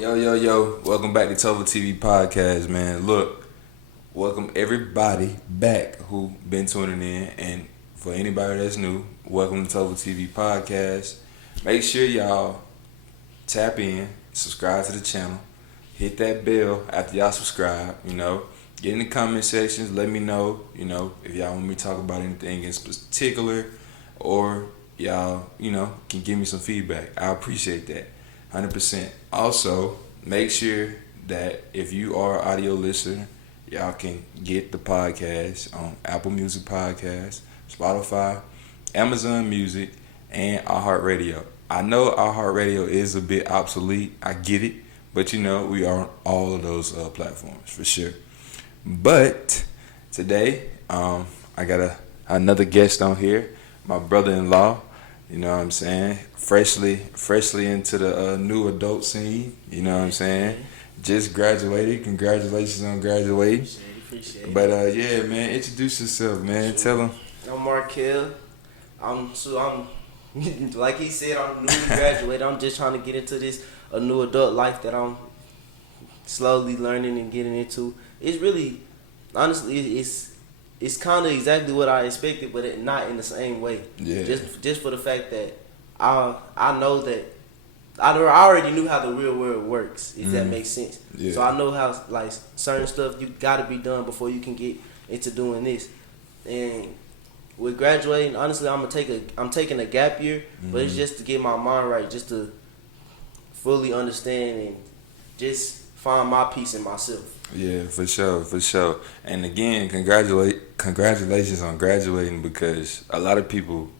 Yo. Welcome back to TopherTvPodcast, man. Look, welcome everybody back who been tuning in. And for anybody that's new, welcome to TopherTvPodcast. Make sure y'all tap in, subscribe to the channel, hit that bell after y'all subscribe, Get in the comment sections, let me know, if y'all want me to talk about anything in particular or y'all, can give me some feedback. I appreciate that. 100%. Also, make sure that if you are an audio listener, y'all can get the podcast on Apple Music Podcast, Spotify, Amazon Music, and iHeartRadio. I know iHeartRadio is a bit obsolete. I get it. But we are on all of those platforms for sure. But today, I got another guest on here, my brother-in-law. You know what I'm saying? Freshly into the new adult scene. You know what I'm saying? Just graduated. Congratulations on graduating. Appreciate it. But yeah, man, introduce yourself, man. Tell them. I'm Markel. I'm like he said, I'm newly graduated. I'm just trying to get into this a new adult life that I'm slowly learning and getting into. It's really, honestly, it's kind of exactly what I expected, but not in the same way. Yeah. Just for the fact that I know that I already knew how the real world works, if that makes sense. Yeah. So I know how like certain stuff you got to be done before you can get into doing this. And with graduating, honestly, I'm taking a gap year, but it's just to get my mind right, just to fully understand and just find my peace in myself. Yeah, for sure. And again, congratulations on graduating, because a lot of people,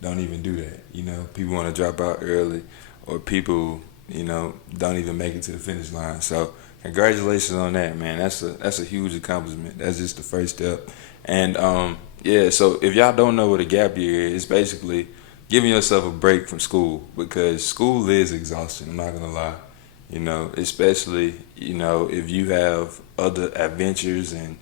don't even do that. People want to drop out early, or people, don't even make it to the finish line. So congratulations on that, man. That's a huge accomplishment. That's just the first step. And yeah, so if y'all don't know what a gap year is, it's basically giving yourself a break from school, because school is exhausting, I'm not gonna lie. Especially, if you have other adventures and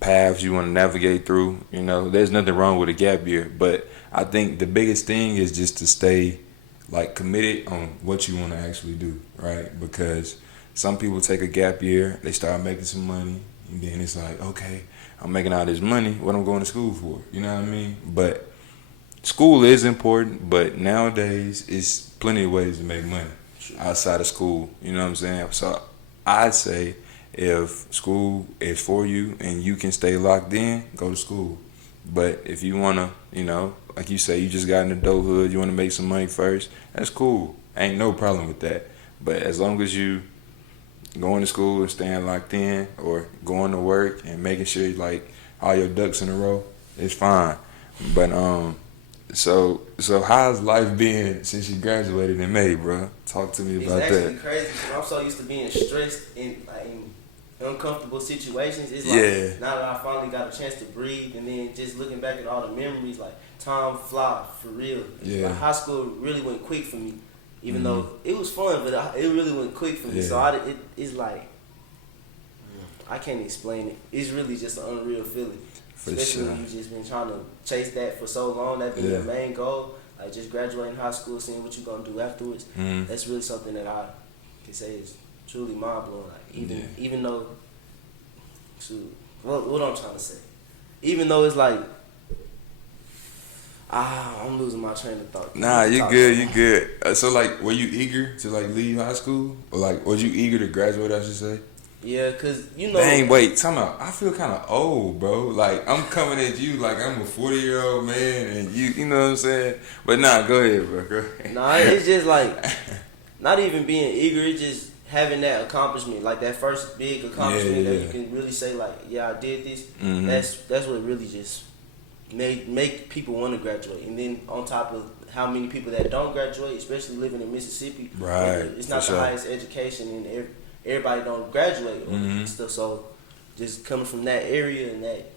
paths you want to navigate through, there's nothing wrong with a gap year. But I think the biggest thing is just to stay committed on what you want to actually do, right? Because some people take a gap year, they start making some money, and then it's like, okay, I'm making all this money, what I'm going to school for, you know what I mean? But school is important, but nowadays it's plenty of ways to make money outside of school, you know what I'm saying? So I'd say if school is for you and you can stay locked in, go to school. But if you want to, like you say, you just got in adulthood, you want to make some money first, that's cool. Ain't no problem with that. But as long as you going to school and staying locked in, or going to work and making sure all your ducks in a row, it's fine. But So how's life been since you graduated in May, bro? Talk to me about that. It's actually crazy, because I'm so used to being stressed in uncomfortable situations. It's now that I finally got a chance to breathe, and then just looking back at all the memories, time fly for real. Yeah. High school really went quick for me, even though it was fun, but it really went quick for me. Yeah. So it's I can't explain it. It's really just an unreal feeling. For Especially sure. when you've just been trying to chase that for so long. That's been your main goal. Just graduating high school, seeing what you're going to do afterwards. That's really something that I can say is truly mind-blowing. Even though, what I'm trying to say. Even though it's I'm losing my train of thought. Nah, you good. So were you eager to leave high school? Or was you eager to graduate, I should say? Yeah, cause Dang, wait, time out. I feel kind of old, bro. I'm coming at you like I'm a 40-year-old man, and you know what I'm saying? But nah, go ahead, bro. Go ahead. Nah, it's just not even being eager. It's just having that accomplishment, that first big accomplishment that you can really say, I did this. That's what really just make people want to graduate. And then on top of how many people that don't graduate, especially living in Mississippi, right? It's not the highest education in everybody don't graduate or stuff. So just coming from that area and that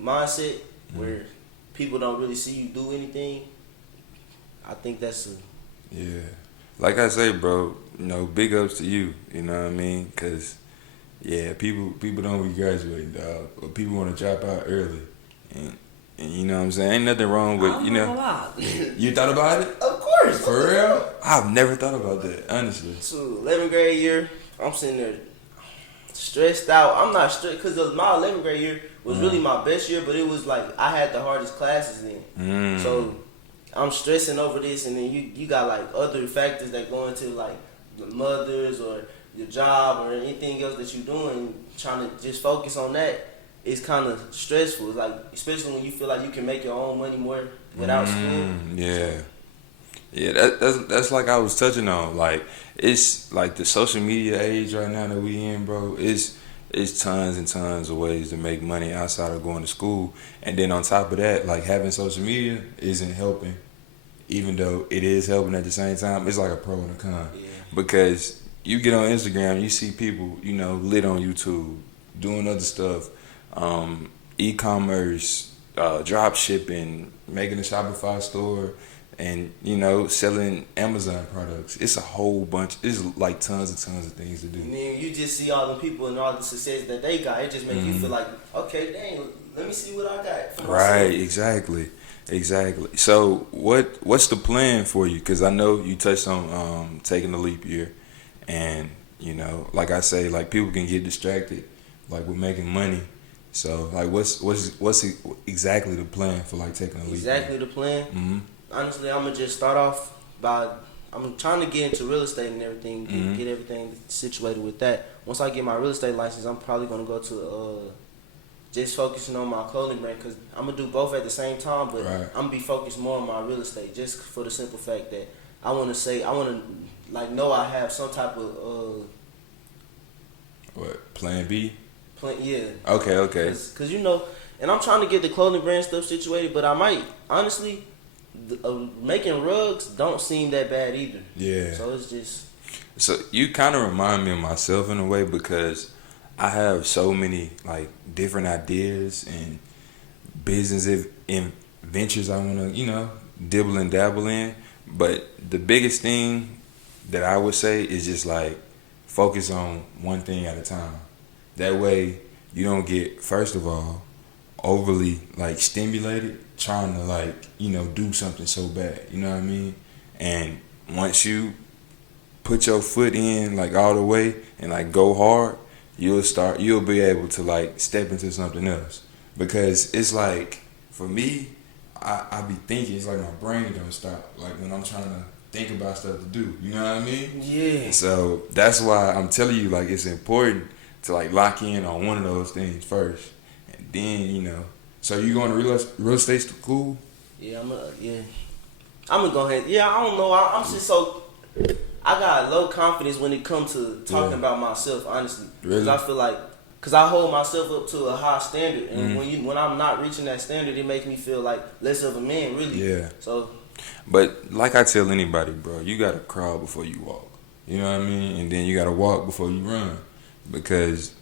mindset where people don't really see you do anything, I think that's yeah. Like I say, bro, big ups to you. You know what I mean? Cause people don't be graduating, dog. Or people want to drop out early, and you know what I'm saying? Ain't nothing wrong with I'm not gonna lie. You thought about it? Of course. For real? I've never thought about that, honestly. So 11th grade year, I'm sitting there stressed out. I'm not stressed because my 11th grade year was really my best year, but it was like I had the hardest classes then. So I'm stressing over this, and then you got like other factors that go into like the mothers or your job or anything else that you're doing. Trying to just focus on that is kind of stressful. It's like, especially when you feel like you can make your own money more without school. Yeah. Yeah, that's like I was touching on. Like, it's like the social media age right now that we in, bro. It's tons and tons of ways to make money outside of going to school. And then on top of that, like having social media isn't helping, even though it is helping at the same time. It's like a pro and a con. Yeah. Because you get on Instagram, you see people, lit on YouTube, doing other stuff, e-commerce, drop shipping, making a Shopify store, and selling Amazon products. It's a whole bunch. It's like tons and tons of things to do. And then you just see all the people and all the success that they got. It just makes you feel like, okay, dang, let me see what I got for myself. Right, exactly. So what's the plan for you? Because I know you touched on taking the leap year, and like I say, like people can get distracted, like with making money. So like what's exactly the plan for like taking a leap? Exactly the plan. Mm-hmm. Honestly, I'm gonna just start off by I'm trying to get into real estate and everything, get everything situated with that. Once I get my real estate license, I'm probably gonna go to just focusing on my clothing brand, because I'm gonna do both at the same time. But I'm gonna be focused more on my real estate, just for the simple fact that I want to like know I have some type of what, plan B? Yeah. Okay. Because and I'm trying to get the clothing brand stuff situated, but I might honestly. Making rugs don't seem that bad either. Yeah. So it's just. So you kind of remind me of myself in a way, because I have so many like different ideas and business ventures I want to dibble and dabble in. But the biggest thing that I would say is just like focus on one thing at a time. That way you don't get, first of all, overly like stimulated trying to like do something so bad, you know what I mean? And once you put your foot in like all the way and like go hard, you'll be able to like step into something else. Because it's like, for me, I be thinking, it's like my brain don't stop like when I'm trying to think about stuff to do, you know what I mean? Yeah. So that's why I'm telling you, like, it's important to like lock in on one of those things first, and then so you going to real estate school? Yeah, I'm gonna go ahead. Yeah, I don't know. I'm just so, I got low confidence when it comes to talking about myself, honestly. Really? Because I feel like, because I hold myself up to a high standard, and when I'm not reaching that standard, it makes me feel like less of a man, really. Yeah. So. But like I tell anybody, bro, you gotta crawl before you walk. You know what I mean? And then you gotta walk before you run, because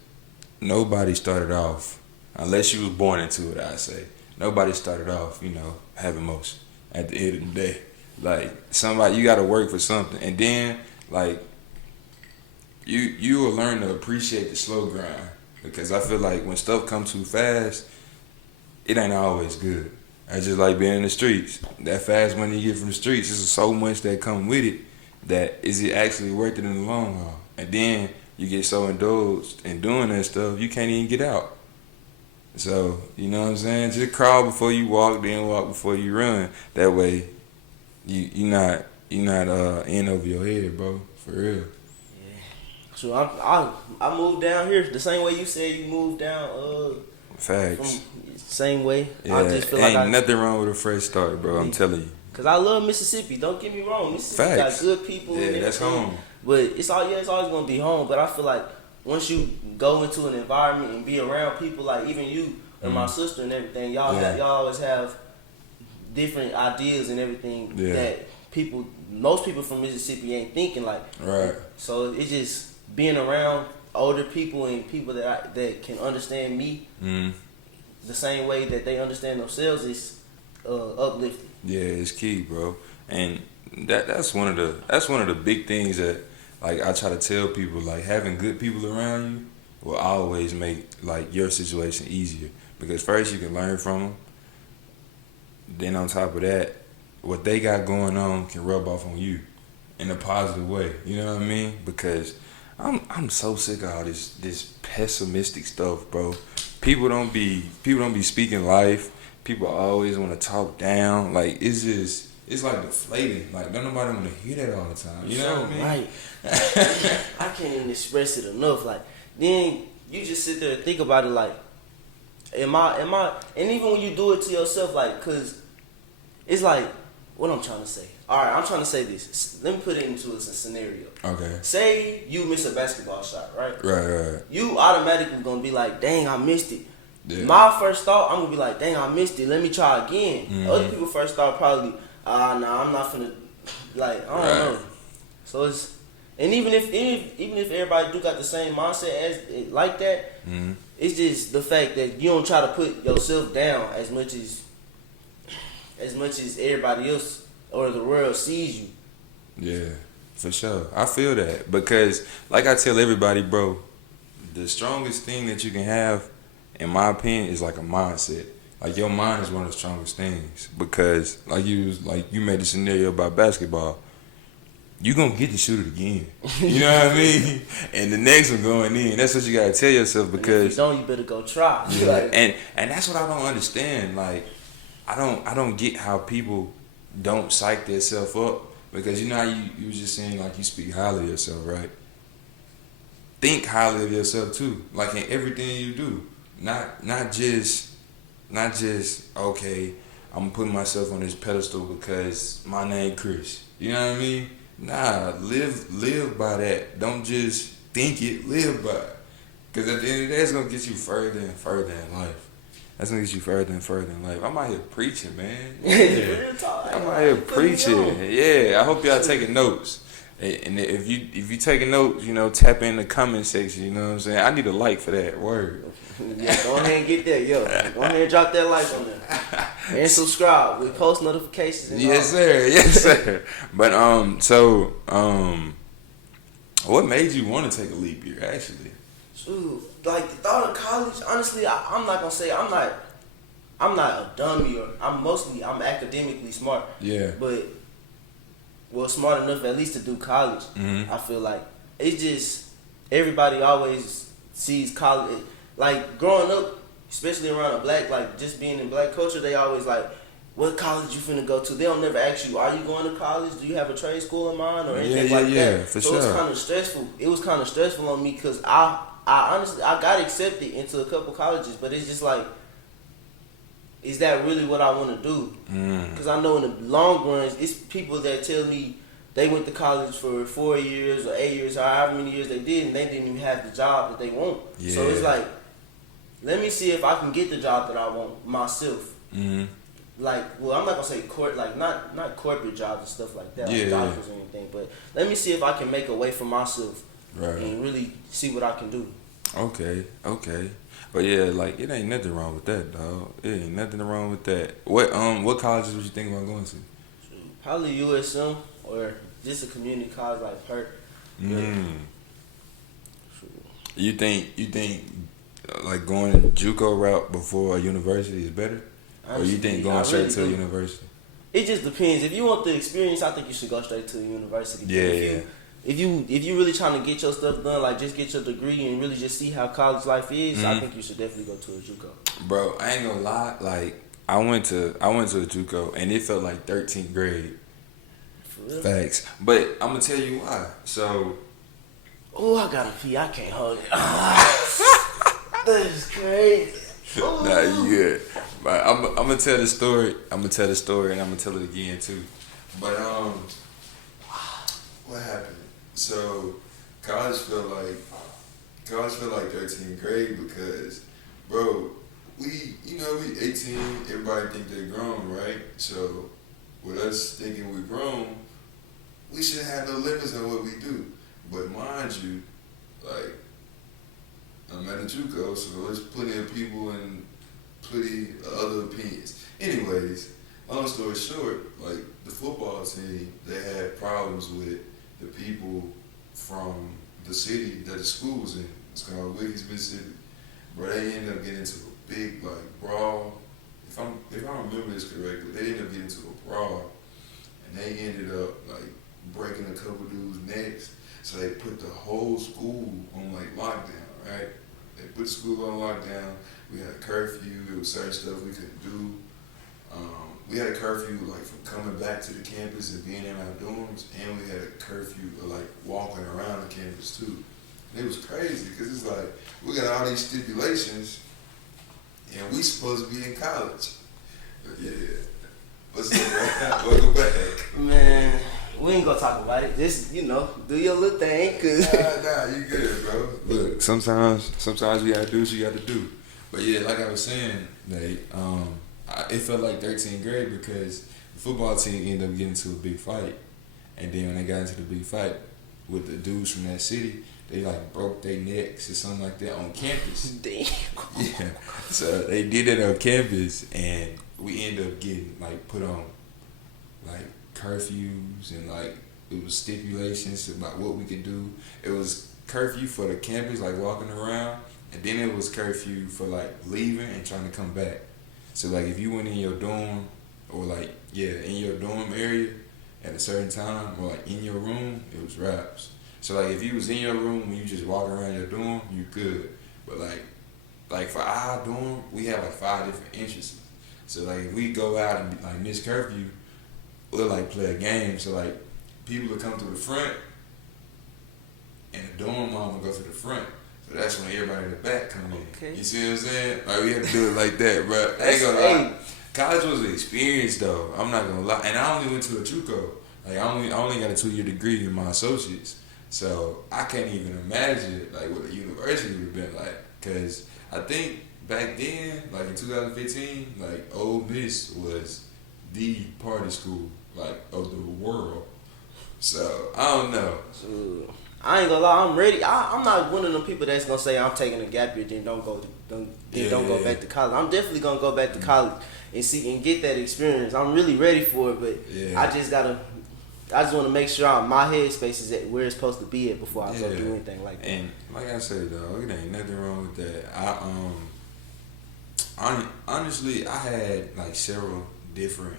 nobody started off, unless you was born into it, I say. Nobody started off, having most at the end of the day. Like, somebody, you gotta work for something. And then, like, you will learn to appreciate the slow grind. Because I feel like when stuff comes too fast, it ain't always good. I just like being in the streets. That fast money you get from the streets, there's so much that come with it that is it actually worth it in the long haul? And then you get so indulged in doing that stuff, you can't even get out. So, you know what I'm saying? Just crawl before you walk, then walk before you run. That way, you're not in over your head, bro. For real. Yeah. So I moved down here the same way you said you moved down. Facts. Same way. Yeah, I just feel ain't like nothing wrong with a fresh start, bro. I'm telling you. Cause I love Mississippi. Don't get me wrong. Mississippi got good people. Yeah, and that's home. But it's always gonna be home. But I feel like once you go into an environment and be around people like even you and my sister and everything, y'all always have different ideas and everything that most people from Mississippi ain't thinking like. Right. So it's just being around older people and people that can understand me the same way that they understand themselves is uplifting. Yeah, it's key, bro. And that's one of the big things that like I try to tell people, like having good people around you will always make like your situation easier, because first you can learn from them. Then on top of that, what they got going on can rub off on you. in a positive way. You know what I mean? Because I'm so sick of all this pessimistic stuff, bro. People don't be speaking life. People always want to talk down. Like it's like deflating. Like don't nobody want to hear that all the time. You know what I mean? Right. I can't even express it enough. Like then you just sit there and think about it. Like, am I? And even when you do it to yourself, like, cause it's like what I'm trying to say. All right, I'm trying to say this. Let me put it into a scenario. Okay. Say you miss a basketball shot, right? Right. You automatically gonna be like, dang, I missed it. Yeah. My first thought, I'm gonna be like, dang, I missed it. Let me try again. Mm-hmm. Other people first thought probably, nah, I'm not finna, like, I don't know. So it's, and even if everybody do got the same mindset as like that, Mm-hmm. it's just the fact that you don't try to put yourself down as much as everybody else or the world sees you. Yeah, for sure. I feel that because, like I tell everybody, bro, the strongest thing that you can have, in my opinion, is like a mindset. Like your mind is one of the strongest things because, like you made the scenario about basketball. You gonna get to shoot it again. You know what I mean? And the next one going in. That's what you gotta tell yourself because And if you don't, you better go try. yeah, Like, and that's what I don't understand. Like I don't get how people don't psych themselves up because you know how you was just saying like you speak highly of yourself, right? Think highly of yourself too, like in everything you do. Not just okay. I'm putting myself on this pedestal because my name Chris. You know what I mean? Nah, live by that. Don't just think it, live by it. Because at the end of the day, it's gonna get you further and further in life. That's gonna get you further and further in life. I'm out here preaching, man. Yeah. real talk. I'm out here Put it preaching. on. Yeah, I hope y'all taking notes. And if you taking notes, you know, tap in the comment section. You know what I'm saying? I need a like for that word. Yeah, go ahead and get that, yo. Go ahead and drop that like on there. And subscribe with post notifications and Yes, sir. Yes, sir. But what made you want to take a leap year? Actually, Shoot, like the thought of college, honestly, I'm not gonna say I'm not a dummy or I'm academically smart. yeah. But smart enough at least to do college. Mm-hmm. I feel like it's just everybody always sees college like growing up, especially around a black, like just being in black culture, they always like, what college you finna go to? They don't never ask you, are you going to college? Do you have a trade school in mind or anything like that? Yeah, for so sure. it's kind of stressful. It was kind of stressful on me because I honestly I got accepted into a couple colleges, but it's just like, is that really what I want to do? Because I know in the long run, it's people that tell me they went to college for 4 years or 8 years or however many years they did, and they didn't even have the job that they want. Yeah. So it's like, let me see if I can get the job that I want myself. Mm-hmm. Like, well, I'm not gonna say not corporate jobs and stuff like that, Yeah, like doctors or anything, but let me see if I can make a way for myself Right. and really see what I can do. Okay. But yeah, like it ain't nothing wrong with that, dog. It ain't nothing wrong with that. What colleges would you think about going to? Probably USM or just a community college like Perk. You think like going JUCO route before a university is better, or you think going straight to a university? It just depends. If you want the experience, I think you should go straight to the university. Yeah. If you really trying to get your stuff done, like just get your degree and really just see how college life is, I think you should definitely go to a JUCO. Bro, I ain't gonna lie. Like I went to a JUCO and it felt like 13th grade. For real? Facts. But I'm gonna tell you why. So. Oh, I gotta pee. I can't hold it. That is crazy. Ooh. Nah, you good. But I'm gonna tell the story. I'm gonna tell the story and I'm gonna tell it again too. But what happened? So college felt like 13th grade because, bro, we 18. Everybody think they grown, right? So with us thinking we grown, we shouldn't have no limits on what we do. But mind you, like, I'm at a JUCO, so there's plenty of people and plenty of other opinions. Anyways, long story short, like, the football team, they had problems with the people from the city that the school was in. It's called Wiggs, Mississippi. But they ended up getting into a big, like, brawl. If I remember this correctly, they ended up getting into a brawl, and they ended up, like, breaking a couple dudes' necks. So they put the whole school on like lockdown, right? They put the school on lockdown. We had a curfew. It was certain stuff we couldn't do. We had a curfew like from coming back to the campus and being in our dorms, and we had a curfew of like walking around the campus too. And it was crazy because it's like we got all these stipulations, and we supposed to be in college. But yeah, what's up, bro? Welcome back. Man, we ain't gonna talk about it. Just, do your little thing, cause Nah, you good, bro. Look, sometimes we gotta do what you gotta do. But yeah, like I was saying, Nate, it felt like 13th grade because the football team ended up getting into a big fight, and then when they got into the big fight with the dudes from that city, they like broke their necks or something like that on campus. damn. Yeah, so they did it on campus, and we ended up getting like put on like curfews, and like it was stipulations about what we could do. It was curfew for the campus, like walking around, and then it was curfew for like leaving and trying to come back. So like if you went in your dorm, or like in your dorm area at a certain time, or like in your room, it was wraps. So like if you was in your room and you just walk around your dorm, you good. But like for our dorm, we have like 5 different entrances. So like if we go out and like miss curfew, we'll like play a game. So like people will come to the front, and the dorm mom will go to the front. So that's when everybody in the back come in. Okay. You see what I'm saying? Like we had to do it like that, bro. I ain't gonna lie. College was an experience though. I'm not gonna lie. And I only went to a JUCO. Like I only got a 2-year degree in my associates. So I can't even imagine like what a university would have been like. Cause I think back then, like in 2015, like Ole Miss was the party school like of the world. So I don't know. I ain't gonna lie, I'm ready. I'm not one of them people that's gonna say I'm taking a gap year, then don't go back to college. I'm definitely gonna go back to college and see and get that experience. I'm really ready for it, but I just want to make sure my headspace is at where it's supposed to be at before I go do anything like that. And like I said, though, it ain't nothing wrong with that. Honestly, I had like several different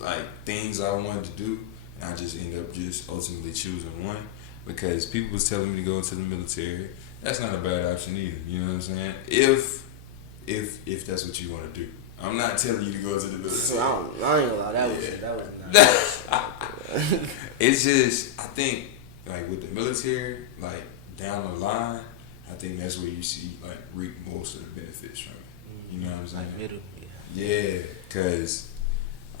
like things I wanted to do, and I just ended up just ultimately choosing one because people was telling me to go into the military. That's not a bad option either. You know what I'm saying? If that's what you want to do. I'm not telling you to go to the military. So I ain't gonna lie, that was not. It's just, I think, like with the military, like down the line, I think that's where you see like reap most of the benefits from it. You know what I'm saying? Like middle, yeah. Cause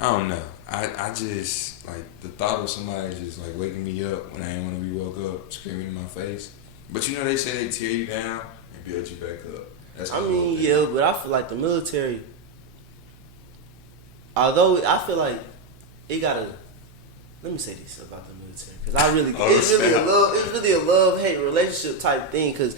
I don't know. I just like the thought of somebody just like waking me up when I didn't want to be woke up, screaming in my face. But you know they say they tear you down and build you back up. That's but I feel like the military. Although I feel like it gotta. Let me say this about the military because it's really a love-hate relationship type thing. Because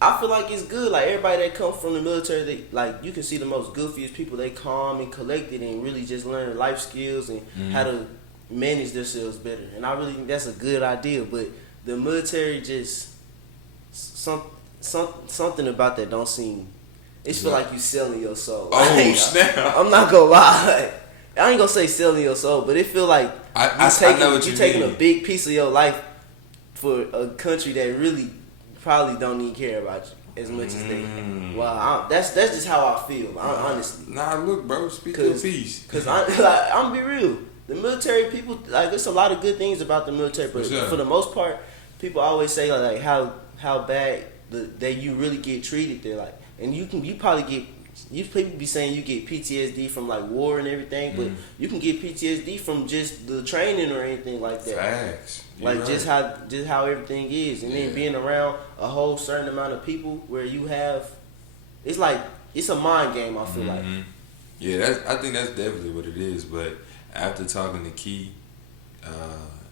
I feel like it's good. Like everybody that comes from the military, they like you can see the most goofiest people. They calm and collected and really just learn life skills and how to manage themselves better. And I really think that's a good idea. But the military just something about that don't seem. It feel like you selling your soul. Oh snap! I'm not gonna lie. I ain't gonna say selling your soul, but it feel like you're taking a big piece of your life for a country that really probably don't even care about you as much as they. Well, that's just how I feel, honestly. Nah, look, bro, speak your piece. Cause I'm gonna be real. The military people, like, there's a lot of good things about the military, but for the most part, people always say like how bad that you really get treated there, like. And you people be saying you get PTSD from like war and everything, but you can get PTSD from just the training or anything like that. Facts. Like right. just how everything is, and then being around a whole certain amount of people where you have, it's like it's a mind game. I feel like. Yeah, I think that's definitely what it is. But after talking to Key,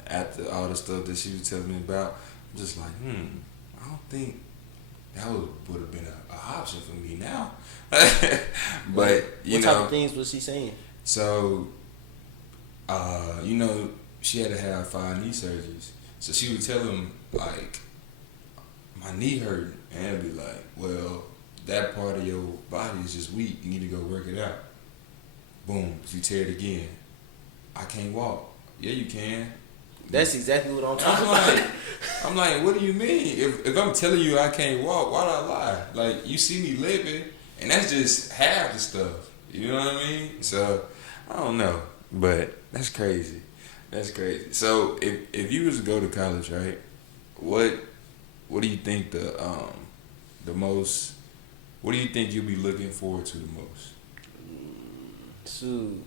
after all the stuff that she was telling me about, I'm just like, I don't think that would have been an option for me now. But what type of things was she saying? So, she had to have 5 knee surgeries. So she would tell him like, my knee hurt, and it'd be like, well, that part of your body is just weak. You need to go work it out. Boom, you tear it again. I can't walk. Yeah, you can. That's exactly what I'm And talking I'm about. I'm like, what do you mean? If I'm telling you I can't walk, why do I lie? Like, you see me living, and that's just half the stuff. You know what I mean? So I don't know, but that's crazy. That's crazy. So if you was to go to college, right? What do you think the most? What do you think you'll be looking forward to the most? Shoot,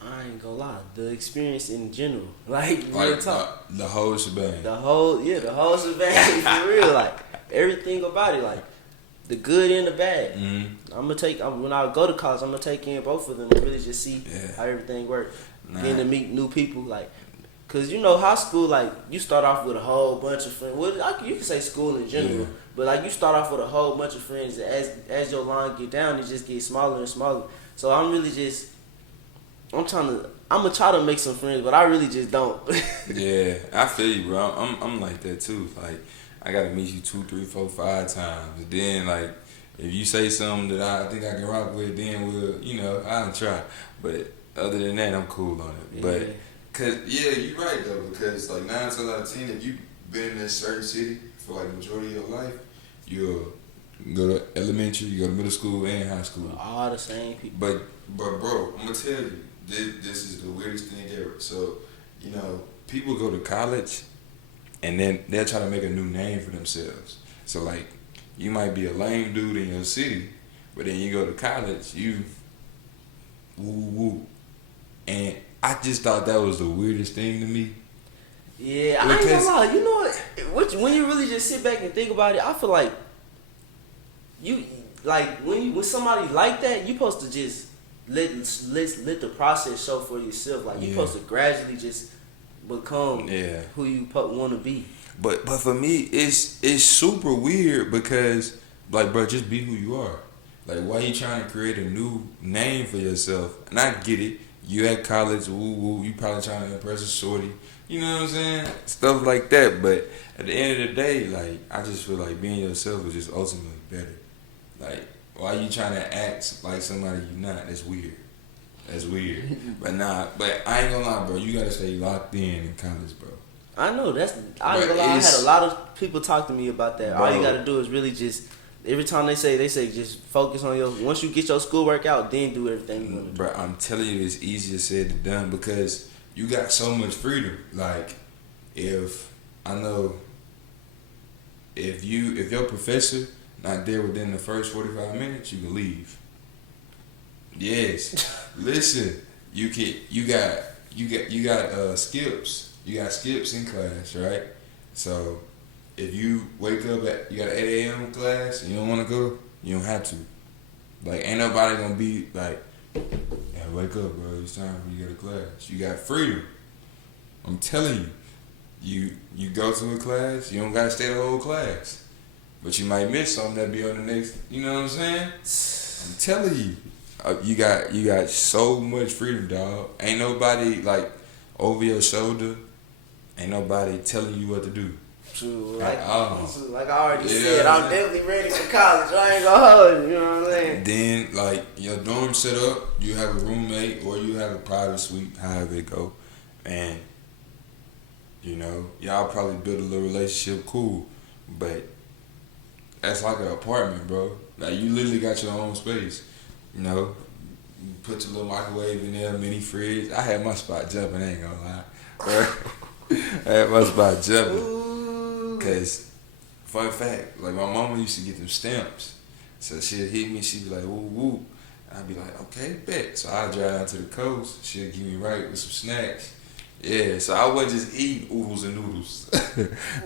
I ain't gonna lie. The experience in general, like real Like talk, the whole shebang. the whole shebang for real. Like everything about it, like the good and the bad. Mm-hmm. When I go to college, I'm gonna take in both of them and really just see Yeah. how everything works. Nah. Getting to meet new people, like, cause you know high school, like you start off with a whole bunch of friends. Well, you can say school in general, Yeah. but like you start off with a whole bunch of friends. As your line get down, it just gets smaller and smaller. So I'm really just, I'm gonna try to make some friends, but I really just don't. Yeah, I feel you, bro. I'm like that too. Like, I gotta meet you 2, 3, 4, 5 times. And then, like, if you say something that I think I can rock with, then I'll try. But other than that, I'm cool on it. Yeah. But, cause you're right though. Because like 9 times out of 10, if you been in a certain city for like the majority of your life, you'll go to elementary, you go to middle school and high school. All the same people. But bro, I'm gonna tell you, this is the weirdest thing ever. So, people go to college, and then they'll try to make a new name for themselves. So like, you might be a lame dude in your city, but then you go to college, you woo woo, and I just thought that was the weirdest thing to me. Yeah, I ain't gonna lie. You know what? When you really just sit back and think about it, I feel like when somebody like that, you supposed to just let the process show for yourself. Like you supposed to gradually just become who you want to be. But for me, it's super weird because, like, bro, just be who you are. Like, why you trying to create a new name for yourself? And I get it. You at college, woo woo. You probably trying to impress a shorty. You know what I'm saying? Stuff like that. But at the end of the day, like, I just feel like being yourself is just ultimately better. Like, why you trying to act like somebody you not? That's weird. That's weird. But I ain't gonna lie, bro. You gotta stay locked in college, bro. I know I ain't gonna lie. I had a lot of people talk to me about that. Bro. All you gotta do is really just, every time they say just focus on once you get your schoolwork out, then do everything you want to do. Bro, I'm telling you, it's easier said than done because you got so much freedom. Like, if your professor not there within the first 45 minutes, you can leave. Yes. Listen, you got skips. You got skips in class, right? So if you wake up you got an 8 a.m. class and you don't want to go, you don't have to. Like, ain't nobody gonna be like, yeah, wake up, bro. It's time for you to go to class. You got freedom. I'm telling you. You go to a class, you don't gotta stay the whole class. But you might miss something that be on the next, you know what I'm saying? I'm telling you. You got so much freedom, dog. Ain't nobody like over your shoulder. Ain't nobody telling you what to do. True. Like I already said, I'm definitely ready for college. I ain't gonna hold you, you know what I'm saying? Then, like, your dorm set up, you have a roommate or you have a private suite, however it go. And, y'all probably build a little relationship, cool. But that's like an apartment, bro. Like, you literally got your own space. You put your little microwave in there, mini fridge. I had my spot jumping, I ain't gonna lie. I had my spot jumping. Cause, fun fact, like my mama used to get them stamps. So she'd hit me, she'd be like, woo woo. I'd be like, okay, bet. So I'd drive down to the coast, she'd give me right with some snacks. Yeah, so I wasn't just eating oodles and noodles.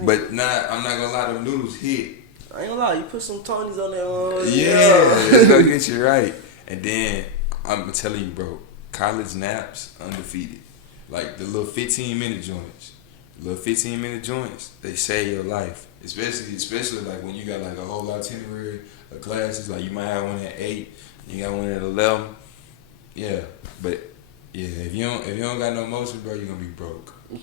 But I'm not gonna lie, them noodles hit. I ain't gonna lie, you put some Tonys on there. Yeah, it's gonna get you right. And then, I'm telling you, bro, college naps, undefeated. Like the little 15-minute joints. They save your life. Especially like when you got like a whole itinerary of classes. Like you might have one at 8, you got one at 11. Yeah, but if you don't got no motion, bro, you're gonna be broke. I'm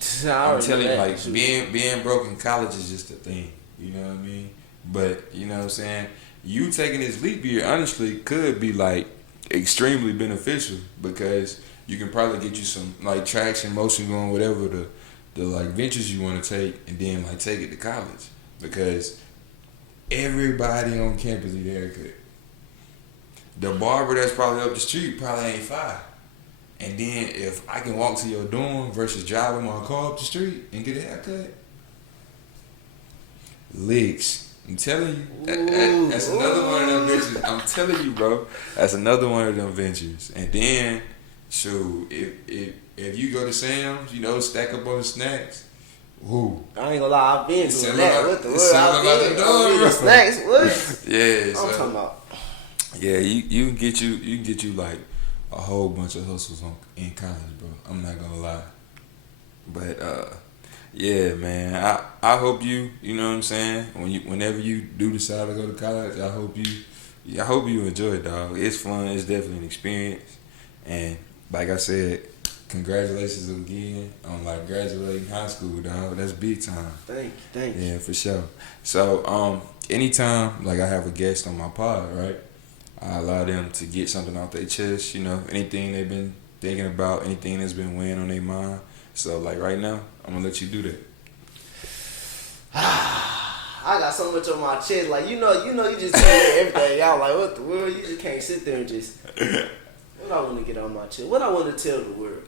telling you, like being broke in college is just a thing. You know what I mean? But you know what I'm saying? You taking this leap year honestly could be like extremely beneficial because you can probably get you some like traction, motion going, whatever the like ventures you want to take, and then like take it to college because everybody on campus need a haircut. The barber that's probably up the street probably ain't fine. And then if I can walk to your dorm versus driving my car up the street and get a haircut, licks. I'm telling you, that's another one of them ventures. I'm telling you, bro, that's another one of them ventures. And then, shoot, if you go to Sam's, you know, stack up on the snacks. Woo. I ain't gonna lie, I've been doing that. What the world? I've been the snacks. What? Yeah, I'm talking about. Yeah, you can get you like a whole bunch of hustles in college, bro. I'm not gonna lie, but yeah, man. I hope you know what I'm saying. Whenever you do decide to go to college, I hope you enjoy it, dog. It's fun. It's definitely an experience, and like I said, congratulations again on like graduating high school, dog. That's big time. Thank you. Yeah, for sure. So anytime like I have a guest on my pod, right? I allow them to get something off their chest, you know, anything they've been thinking about, anything that's been weighing on their mind. So, like right now, I'm gonna let you do that. I got so much on my chest, like you just tell everything out. Like what the world? You just can't sit there and just. What I want to get on my chest? What I want to tell the world?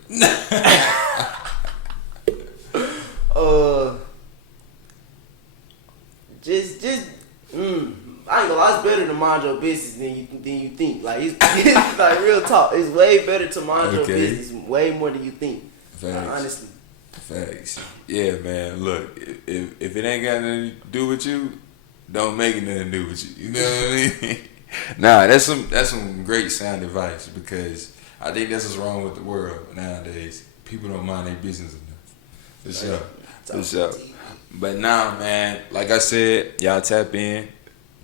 I ain't gonna lie, it's better to mind your business than you think. Like it's like real talk. It's way better to mind your business, way more than you think. Honestly. Facts. Yeah, man. Look, if it ain't got nothing to do with you, don't make it nothing to do with you. You know what I mean? Nah, that's some great sound advice because I think that's what's wrong with the world nowadays. People don't mind their business enough. For sure. But nah, man. Like I said, y'all tap in.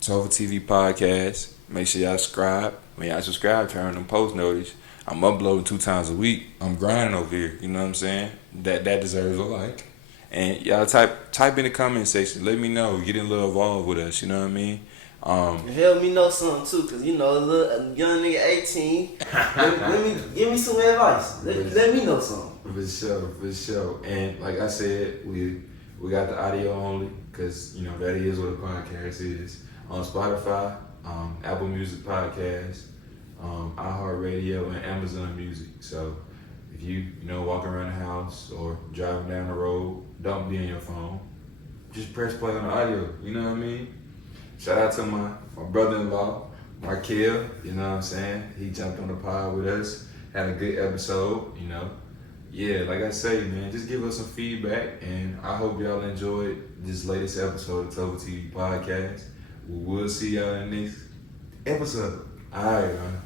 TopherTvPodcast. Make sure y'all subscribe. When y'all subscribe, turn on them post notice. I'm uploading 2 times a week. I'm grinding over here. You know what I'm saying? That deserves a like. And y'all type in the comment section. Let me know. Get in a little involved with us. You know what I mean? Help me know something too, cause you know a young nigga 18. Give me some advice. Let me know something. For sure. And like I said, we got the audio only, cause you know that is what a podcast is. On Spotify, Apple Music Podcast, iHeartRadio, and Amazon Music. So if you walking around the house or driving down the road, don't be on your phone. Just press play on the audio. You know what I mean? Shout out to my brother-in-law, Markel. You know what I'm saying? He jumped on the pod with us. Had a good episode. You know. Yeah, like I say, man, just give us some feedback, and I hope y'all enjoyed this latest episode of TopherTvPodcast. We'll see y'all in the next episode. All right, man.